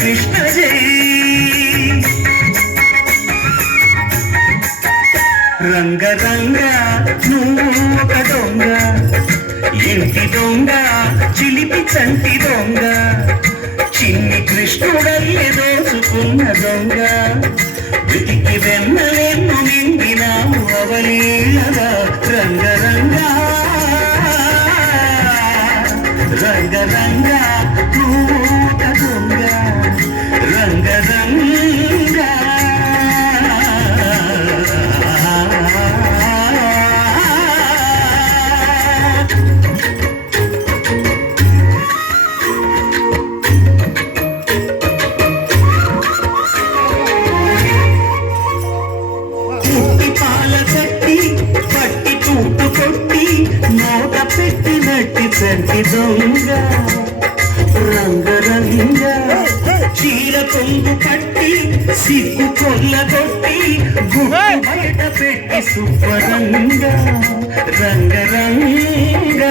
కృష్ణ జై రంగ రంగ నువ్వు ఒక దొంగ ఇంటి దొంగ చిలిపి చంటి దొంగ చిన్ని కృష్ణుడల్లే దోచుకున్న దొంగ వెతికి వెన్నలెన్ను నిండినావు అవలీలగా రంగ రంగ రంగ రంగ నువ్వు ఒక దొంగ రంగ రంగ పట్టి తూటు కొట్టి నోట పెట్టినట్టి చంటి దొంగ రంగ రంగ చీర కొంగు పట్టి సిగ్గు కొల్లగొట్టి గుడ్డు బయట పెట్టి సుబ్బరంగ రంగ రంగ